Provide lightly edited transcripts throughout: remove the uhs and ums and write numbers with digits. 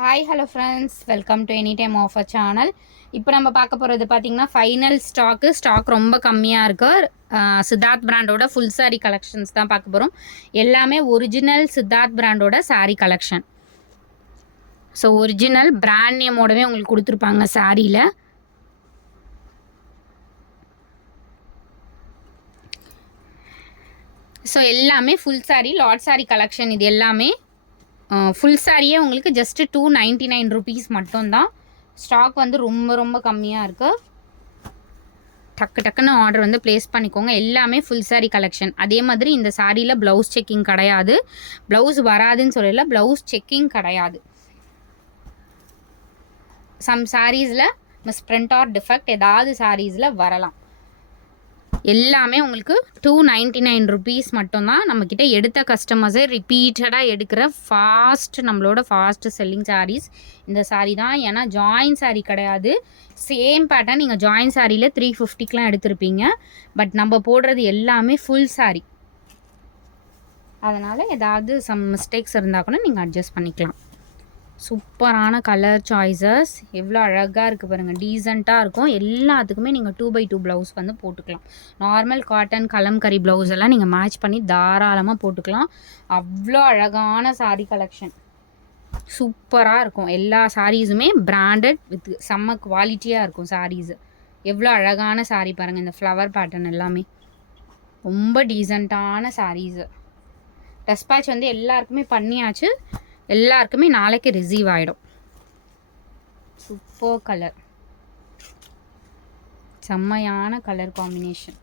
Hi hello friends, welcome to any time offer channel. இப்போ நம்ம பார்க்க போகிறது பார்த்தீங்கன்னா ஃபைனல் ஸ்டாக் ரொம்ப கம்மியாக இருக்குது. சித்தார்த் பிராண்டோட ஃபுல் சாரீ கலெக்ஷன்ஸ் தான் பார்க்க போகிறோம். எல்லாமே ஒரிஜினல் சித்தார்த் பிராண்டோட sari collection. So original brand நேமோடவே உங்களுக்கு கொடுத்துருப்பாங்க சாரியில். ஸோ எல்லாமே full sari, lot sari collection. இது எல்லாமே ஃபுல் சாரியே உங்களுக்கு ஜஸ்ட்டு 299 ருபீஸ் மட்டும்தான். ஸ்டாக் வந்து ரொம்ப கம்மியாக இருக்குது. டக்குன்னு ஆர்டர் வந்து ப்ளேஸ் பண்ணிக்கோங்க. எல்லாமே ஃபுல் சாரீ கலெக்ஷன். அதே மாதிரி இந்த சாரியில் ப்ளவுஸ் செக்கிங் கிடையாது. ப்ளவுஸ் வராதுன்னு சொல்லல, ப்ளவுஸ் செக்கிங் கிடையாது. சம் சாரீஸில் மிஸ் பிரிண்ட் ஆர் டிஃபெக்ட் ஏதாவது சாரீஸில் வரலாம். எல்லாமே உங்களுக்கு 299 ருபீஸ் மட்டும்தான். நம்மக்கிட்ட எடுத்த கஸ்டமர்ஸை ரிப்பீட்டடாக எடுக்கிற நம்மளோட ஃபாஸ்ட் செல்லிங் சாரீஸ் இந்த சாரீ தான். ஏன்னா ஜாயின் சாரீ கிடையாது. சேம் பேட்டர்ன் நீங்கள் ஜாயின் சாரியில் 350க்கெலாம் எடுத்திருப்பீங்க. பட் நம்ம போடுறது எல்லாமே ஃபுல் சாரீ. அதனால் ஏதாவது சம் மிஸ்டேக்ஸ் இருந்தால் கூட நீங்கள் அட்ஜஸ்ட் பண்ணிக்கலாம். சூப்பரான கலர் சாய்ஸஸ், எவ்வளோ அழகாக இருக்குது பாருங்கள். டீசெண்டாக இருக்கும். எல்லாத்துக்குமே நீங்கள் 2x2 ப்ளவுஸ் வந்து போட்டுக்கலாம். நார்மல் காட்டன் கலம்கரி ப்ளவுஸ் எல்லாம் நீங்கள் மேட்ச் பண்ணி தாராளமாக போட்டுக்கலாம். அவ்வளோ அழகான சாரீ கலெக்ஷன் சூப்பராக இருக்கும். எல்லா சாரீஸுமே பிராண்டட் வித் செம்ம குவாலிட்டியாக இருக்கும் சாரீஸு. எவ்வளோ அழகான சாரீ பாருங்கள். இந்த ஃப்ளவர் பேட்டர்ன் எல்லாமே ரொம்ப டீசெண்டான சாரீஸு. டெஸ்பேட்ச் வந்து எல்லாருக்குமே பண்ணியாச்சு. எல்லாருக்குமே நாளைக்கு ரிசீவ் ஆகிடும். சூப்பர் கலர், செம்மையான கலர் காம்பினேஷன்.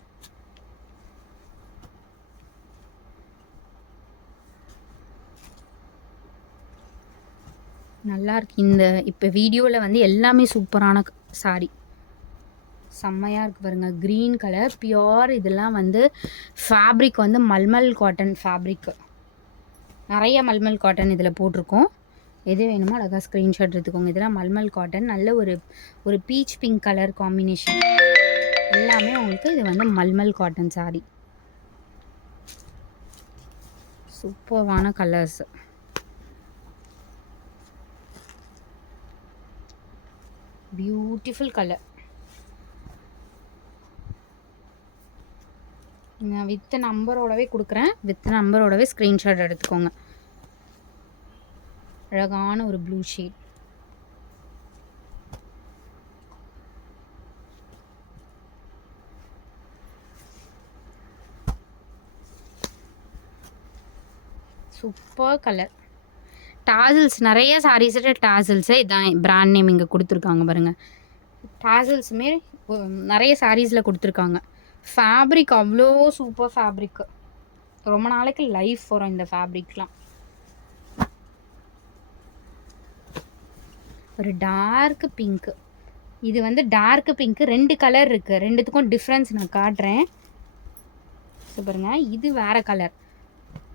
நல்லா இருக்கு. இந்த இப்போ வீடியோவில் வந்து எல்லாமே சூப்பரான சாரி, செம்மையாக இருக்குது பாருங்கள். Green colour pure. இதெல்லாம் வந்து ஃபேப்ரிக் வந்து மல்மல் காட்டன் ஃபேப்ரிக்கு. நிறைய மல்மல் காட்டன் இதில் போட்டிருக்கோம். எது வேணுமோ அழகாக ஸ்க்ரீன்ஷாட் எடுத்துக்கோங்க. இதெல்லாம் மல்மல் காட்டன். நல்ல ஒரு பீச் பிங்க் கலர் காம்பினேஷன். எல்லாமே உங்களுக்கு இது வந்து மல்மல் காட்டன் சாரி. சூப்பரான கலர்ஸ். Beautiful colour. நான் வித் நம்பரோடவே கொடுக்குறேன். வித் நம்பரோடவே ஸ்க்ரீன்ஷாட் எடுத்துக்கோங்க. அழகான ஒரு blue shade. Super colour. Tassels நிறைய சாரீஸில் டாசல்ஸு இதான் பிராண்ட் நேம் இங்கே கொடுத்துருக்காங்க பாருங்கள். டாசல்ஸுமே நிறைய சாரீஸில் கொடுத்துருக்காங்க. ஃபேப்ரிக் அவ்வளோ சூப்பர் ஃபேப்ரிக்கு. ரொம்ப நாளைக்கு லைஃப் வரும் இந்த ஃபேப்ரிக்லாம். ஒரு டார்க் பிங்க்கு. இது வந்து டார்க் பிங்க்கு. 2 கலர் இருக்குது. ரெண்டுத்துக்கும் டிஃப்ரென்ஸ் நான் காட்டுறேன். ஸோ பாருங்க, இது வேறு கலர்,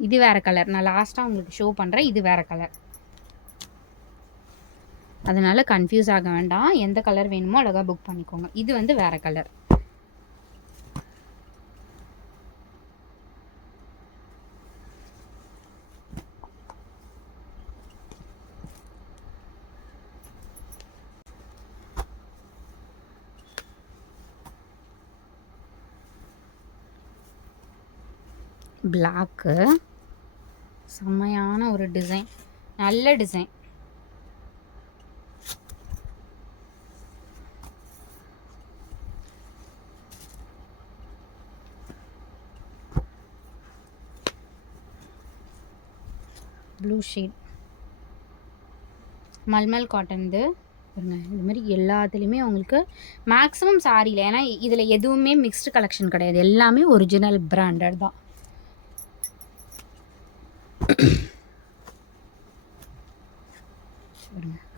இது வேறு கலர். நான் லாஸ்ட்டாக உங்களுக்கு ஷோ பண்ணுறேன். இது வேறு கலர். அதனால் கன்ஃபியூஸ் ஆக வேண்டாம். எந்த கலர் வேணுமோ அழகாக புக் பண்ணிக்கோங்க. இது வந்து வேறு கலர். பிளாக்கு, செம்மையான ஒரு டிசைன், நல்ல design. Blue shade, mulmul cotton. இது மாதிரி எல்லாத்துலேயுமே உங்களுக்கு மேக்ஸிமம் சாரியில், ஏன்னா இதில் எதுவுமே மிக்ஸ்டு கலெக்ஷன் கிடையாது. எல்லாமே ஒரிஜினல் பிராண்டட் தான்.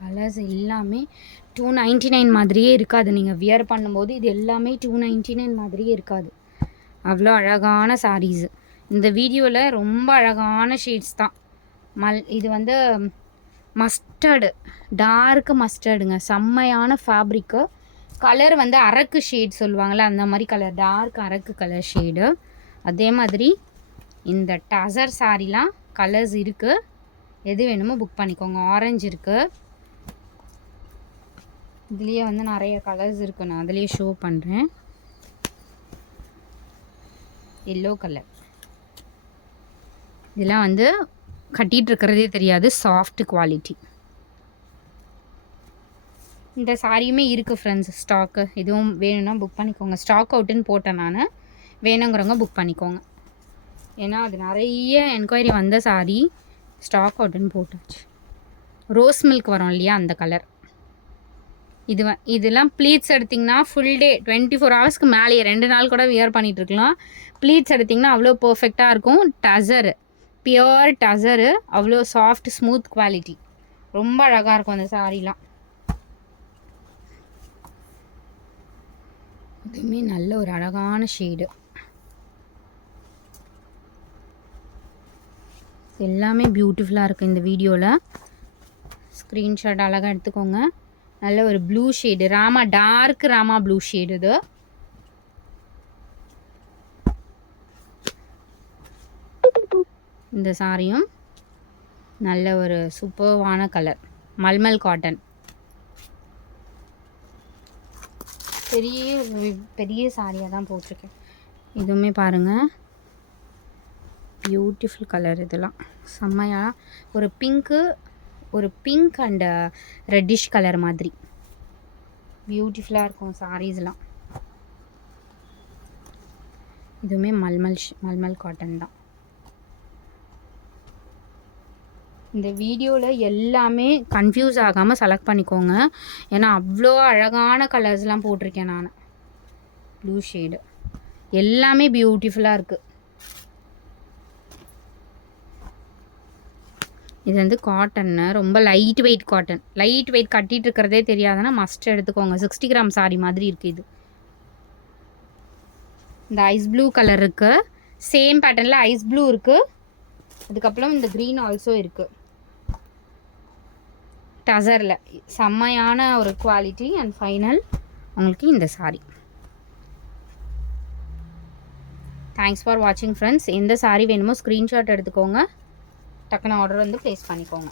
கலர்ஸ் எல்லாமே 299 மாதிரியே இருக்காது. நீங்கள் வியர் பண்ணும்போது இது எல்லாமே 299 மாதிரியே இருக்காது. அவ்வளோ அழகான சாரீஸு. இந்த வீடியோவில் ரொம்ப அழகான ஷேட்ஸ் தான். இது வந்து மஸ்டர்டு, டார்க் மஸ்டர்டுங்க. செம்மையான ஃபேப்ரிக்கு. கலர் வந்து அரக்கு ஷேட் சொல்லுவாங்கள்ல, அந்த மாதிரி கலர், டார்க் அரக்கு கலர் ஷேடு. அதே மாதிரி இந்த டசர் சாரீலாம் கலர்ஸ் இருக்குது. எது வேணுமோ புக் பண்ணிக்கோங்க. ஆரஞ்சு இருக்குது, இதுலேயே வந்து நிறைய கலர்ஸ் இருக்குது, நான் அதுலேயே ஷோ பண்ணுறேன். எல்லோ கலர், இதெல்லாம் வந்து கட்டிகிட்டு இருக்கிறதே தெரியாது, சாஃப்ட் குவாலிட்டி. இந்த சாரியுமே இருக்குது ஃப்ரெண்ட்ஸ் ஸ்டாக்கு. இதுவும் வேணும்னா புக் பண்ணிக்கோங்க. ஸ்டாக் அவுட்டுன்னு போட்டேன் நான், வேணுங்கிறவங்க புக் பண்ணிக்கோங்க. ஏன்னா அது நிறைய என்கொயரி வந்த சாரி, ஸ்டாக் அவுட்டுன்னு போட்டாச்சு. ரோஸ் மில்க் வரும் இல்லையா, அந்த கலர். இதெல்லாம் ப்ளீட்ஸ் எடுத்திங்கன்னா ஃபுல் டே 24 ஹவர்ஸ்க்கு மேலேயே 2 நாள் கூட வியர் பண்ணிகிட்ருக்கலாம். ப்ளீட்ஸ் எடுத்திங்கன்னா அவ்வளோ பர்ஃபெக்டாக இருக்கும். டசரு, பியோர் டசரு, அவ்வளோ சாஃப்ட் ஸ்மூத் குவாலிட்டி, ரொம்ப அழகாக இருக்கும் அந்த சாரீலாம். இதுவுமே நல்ல ஒரு அழகான ஷேடு. எல்லாமே பியூட்டிஃபுல்லாக இருக்குது இந்த வீடியோவில். ஸ்க்ரீன்ஷாட் அழகாக எடுத்துக்கோங்க. நல்ல ஒரு blue shade, Rama dark Rama blue shade இது. இந்த சாரியும் நல்ல ஒரு சூப்பர்வான கலர், மல்மல் காட்டன். பெரிய சாரியாக தான் போட்டிருக்கேன். இதுவுமே பாருங்கள், பியூட்டிஃபுல் கலர். இதெல்லாம் செம்மையாக ஒரு பிங்க் அண்ட் ரெட்டிஷ் கலர் மாதிரி பியூட்டிஃபுல்லாக இருக்கும் சாரீஸ்லாம். இதுவுமே மல்மல் காட்டன் தான். இந்த வீடியோவில் எல்லாமே கன்ஃபியூஸ் ஆகாமல் செலக்ட் பண்ணிக்கோங்க. ஏன்னா அவ்வளோ அழகான கலர்ஸ்லாம் போட்டிருக்கேன் நான். ப்ளூ ஷேடு எல்லாமே பியூட்டிஃபுல்லாக இருக்குது. இது வந்து காட்டன்னு, ரொம்ப light weight cotton. Light weight கட்டிகிட்டு இருக்கிறதே தெரியாதுன்னா மஸ்ட் எடுத்துக்கோங்க. 60 கிராம் சாரி மாதிரி இருக்குது இது. இந்த ஐஸ் ப்ளூ கலர் இருக்குது, சேம் பேட்டர்னில் ஐஸ் ப்ளூ இருக்குது. அதுக்கப்புறம் இந்த க்ரீன் ஆல்சோ இருக்குது. டசரில் செம்மையான ஒரு குவாலிட்டி அண்ட் ஃபைனல் உங்களுக்கு இந்த சாரி. தேங்க்ஸ் ஃபார் வாட்சிங் ஃப்ரெண்ட்ஸ். எந்த சாரி வேணுமோ ஸ்க்ரீன்ஷாட் எடுத்துக்கோங்க, டக்குன்னு ஆர்டர் வந்து ப்ளேஸ் பண்ணிக்கோங்க.